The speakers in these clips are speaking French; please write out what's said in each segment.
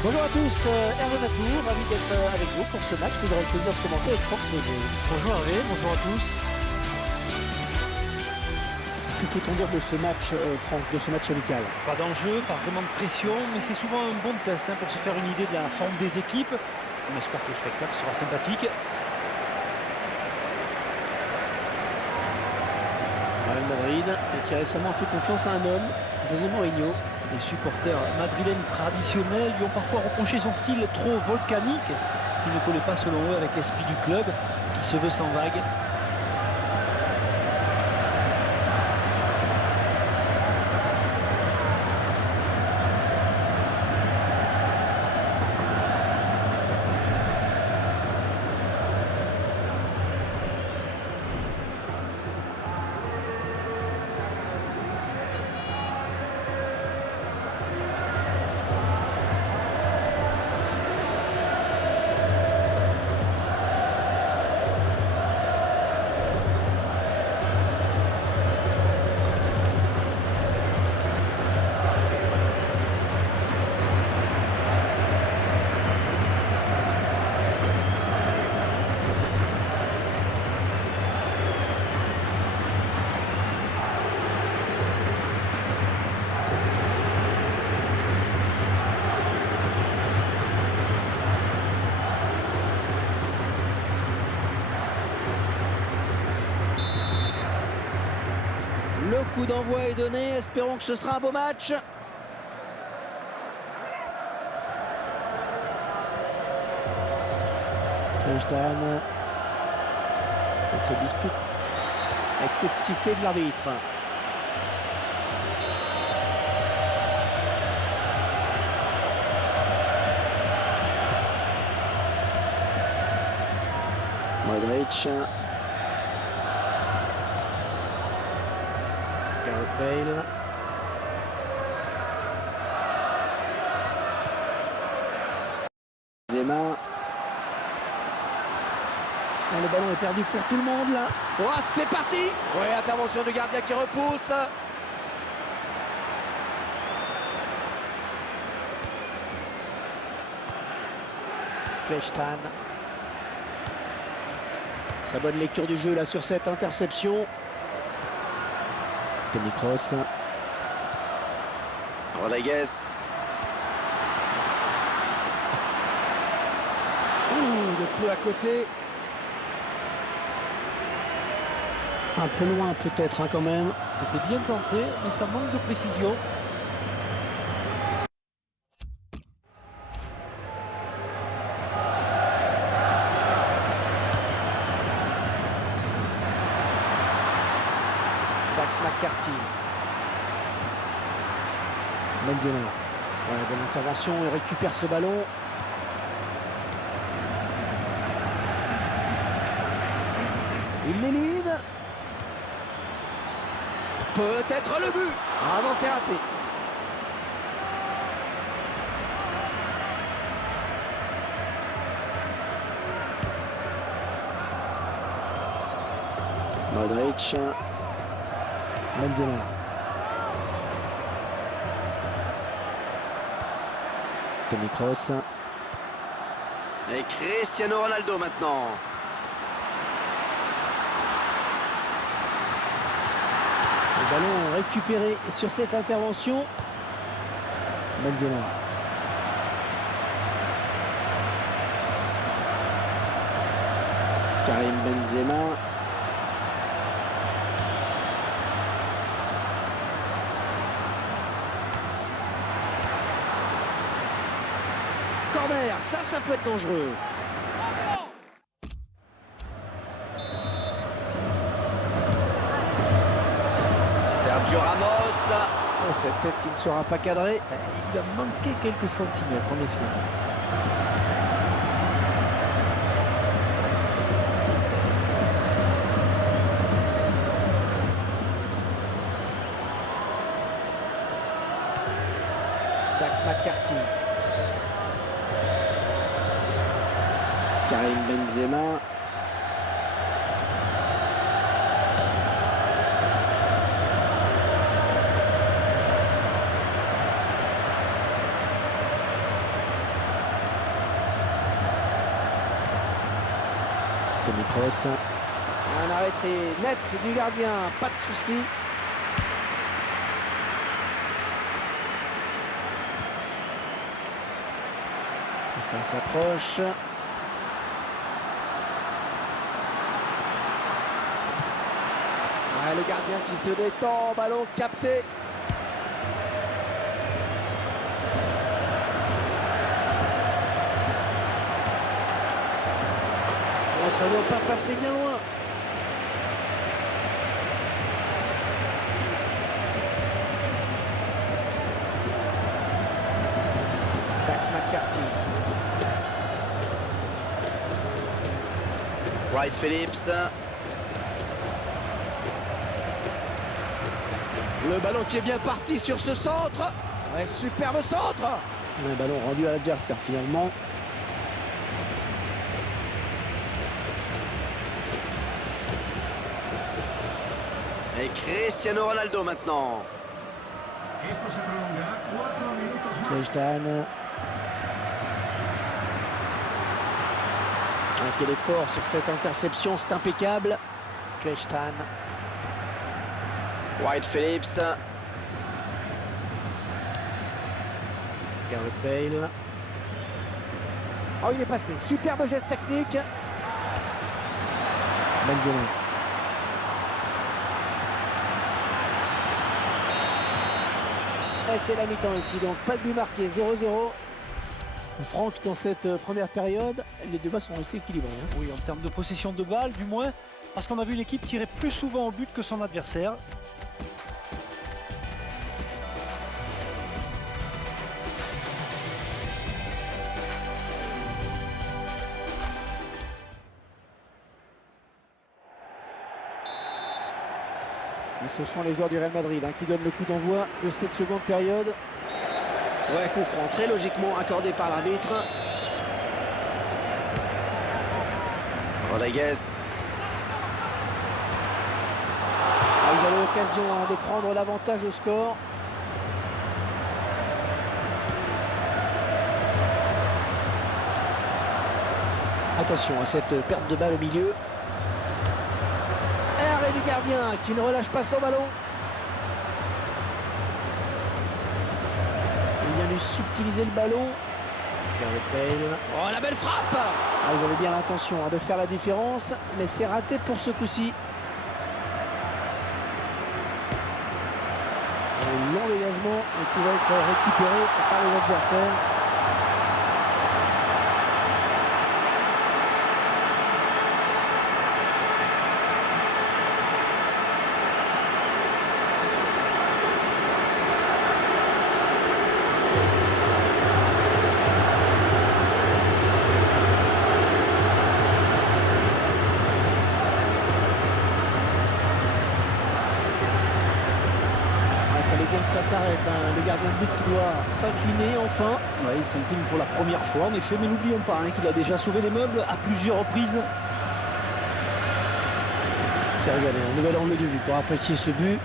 Bonjour à tous, Hervé Matour, ravi d'être avec vous pour ce match que j'aurai le plaisir de commenter avec Franck Sauzé. Bonjour Hervé, bonjour à tous. Que peut-on dire de ce match, Franck, de ce match amical? Pas d'enjeu, pas vraiment de pression, mais c'est souvent un bon test pour se faire une idée de la forme des équipes. On espère que le spectacle sera sympathique. Real Madrid, qui récemment a fait confiance à un homme, José Mourinho. Les supporters madrilènes traditionnels lui ont parfois reproché son style trop volcanique, qui ne collait pas selon eux avec l'esprit du club, qui se veut sans vague. Le coup d'envoi est donné, espérons que ce sera un beau match. Fleischmann. Il se dispute avec coup de sifflet de l'arbitre. Modric. Gareth Bale. Benzema. Ah, le ballon est perdu pour tout le monde là. Oh, c'est parti. Ouais, intervention du gardien qui repousse. Fleischmann. Très bonne lecture du jeu là sur cette interception. Toni Kroos. Rodriguez. De peu à côté. Un peu loin peut-être quand même. C'était bien tenté, mais ça manque de précision. Dax McCarthy. Benzema. Ouais, bonne intervention, il récupère ce ballon. Il l'élimine. Peut-être le but. Ah non, c'est raté. Modric. Benzema. Toni Kroos. Et Cristiano Ronaldo maintenant. Le ballon récupéré sur cette intervention. Benzema. Karim Benzema. Corner, ça peut être dangereux. Sergio Ramos. Oh, cette tête qui ne sera pas cadrée. Il lui a manqué quelques centimètres en effet. Dax McCarthy. Karim Benzema. Toni Kroos. Un arrêt très net du gardien, pas de souci. Ça s'approche. Ouais, le gardien qui se détend, ballon capté. Bon, ça ne doit pas passer bien loin. Dax McCarthy. Wright Phillips. Le ballon qui est bien parti sur ce centre. Ouais, superbe centre. Un ballon rendu à l'adversaire finalement. Et Cristiano Ronaldo maintenant. Klejtan. Quel effort sur cette interception, c'est impeccable. Klejtan. Wright Phillips. Gareth Bale. Oh, il est passé. Superbe geste technique. Benzema. Et c'est la mi-temps ici, donc pas de but marqué, 0-0. Franck, dans cette première période, les débats sont restés équilibrés. Hein. Oui, en termes de possession de balle, du moins, parce qu'on a vu l'équipe tirer plus souvent au but que son adversaire. Et ce sont les joueurs du Real Madrid qui donnent le coup d'envoi de cette seconde période. Ouais, coup franc très logiquement accordé par l'arbitre. Rodriguez. Ils avaient l'occasion de prendre l'avantage au score. Attention à cette perte de balle au milieu. Arrêt du gardien qui ne relâche pas son ballon. Il vient lui subtiliser le ballon. Gareth Bale. Oh, la belle frappe! Ils avaient bien l'intention de faire la différence, mais c'est raté pour ce coup-ci. Un long dégagement qui va être récupéré par les adversaires. Bien que ça s'arrête, hein. Le gardien de but qui doit s'incliner enfin. Ouais, il s'incline pour la première fois en effet, mais n'oublions pas qu'il a déjà sauvé les meubles à plusieurs reprises. Tiens, regardez, un nouvel angle de vue pour apprécier ce but.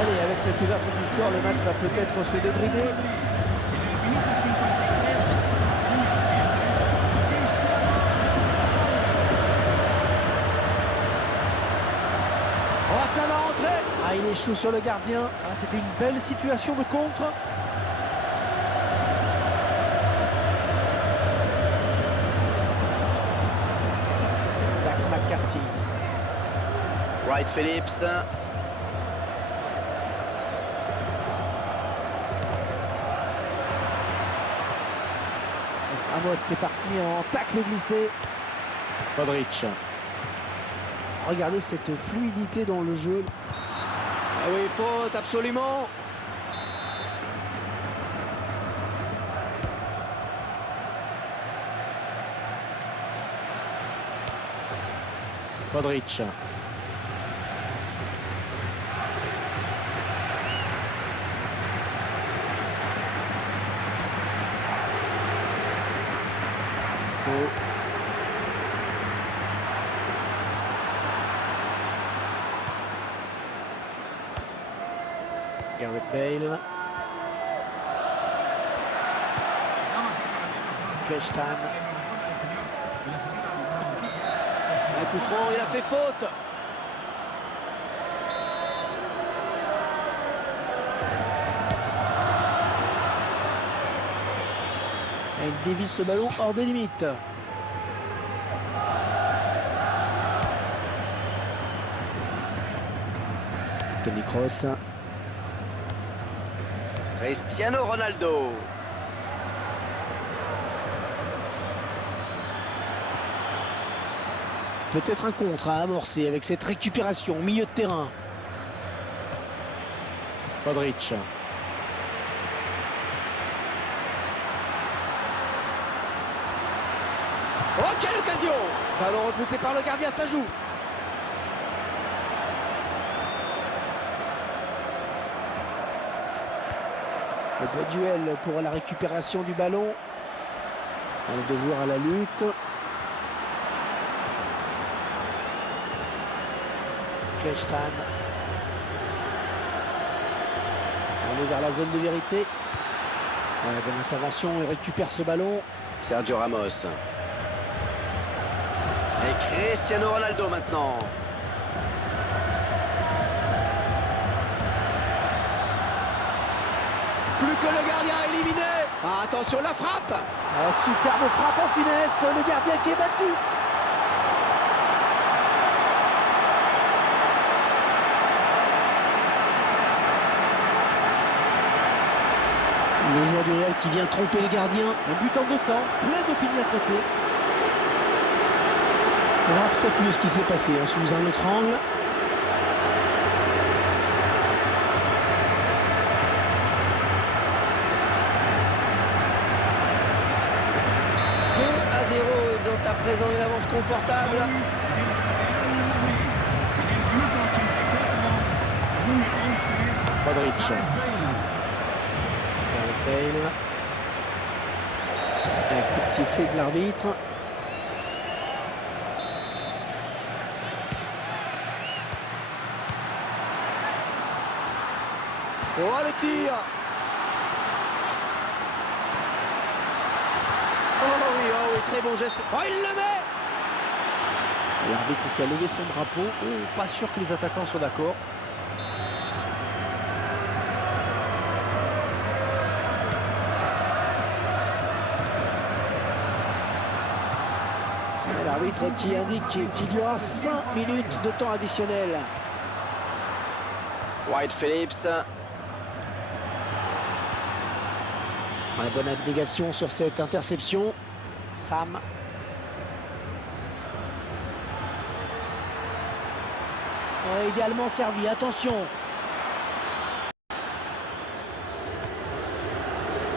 Allez, avec cette ouverture du score, le match va peut-être se débrider. Oh, ça va entrer. Ah, il échoue sur le gardien. Ah, c'était une belle situation de contre. Dax McCarthy. Wright Phillips. Ramos qui est parti en tacle glissé. Modric. Regardez cette fluidité dans le jeu. Ah oui, faute, absolument. Modric. Isco. Gareth Bale. Kleinstein. Un coup franc, il a fait faute. Elle dévie ce ballon hors des limites. Toni Kroos. Cristiano Ronaldo. Peut-être un contre à amorcer avec cette récupération au milieu de terrain. Modric. Oh, quelle occasion! Ballon repoussé par le gardien, ça joue. Le beau duel pour la récupération du ballon. Les deux joueurs à la lutte. Kleinstein. On est vers la zone de vérité. Ouais, bonne intervention, il récupère ce ballon. Sergio Ramos. Et Cristiano Ronaldo maintenant. Plus que le gardien éliminé. Ah, attention, la frappe. Ah, superbe frappe en finesse, le gardien qui est battu. Le joueur du Real qui vient tromper les gardiens. Un but en 2 temps, plein d'opinions à traiter. On verra peut-être mieux ce qui s'est passé hein, sous un autre angle. Ils ont à présent une avance confortable. Modric. Gareth Bale. Un coup de sifflet de l'arbitre. Oh, le tir. Oh oui, très bon geste. Oh, il le met. L'arbitre qui a levé son drapeau. Oh, pas sûr que les attaquants soient d'accord. C'est l'arbitre qui indique qu'il y aura 5 minutes de temps additionnel. White Phillips. Ouais, bonne abnégation sur cette interception. Sam. Ouais, idéalement servi, attention.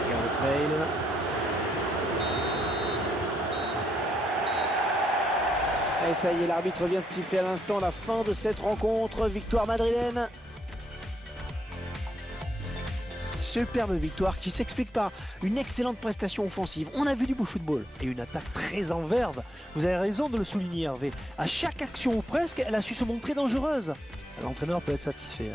Gareth Bale. Et ça y est, l'arbitre vient de siffler à l'instant la fin de cette rencontre. Victoire madrilène. Superbe victoire qui s'explique par une excellente prestation offensive. On a vu du beau football. Et une attaque très en verve. Vous avez raison de le souligner, Hervé. À chaque action ou presque, elle a su se montrer dangereuse. L'entraîneur peut être satisfait.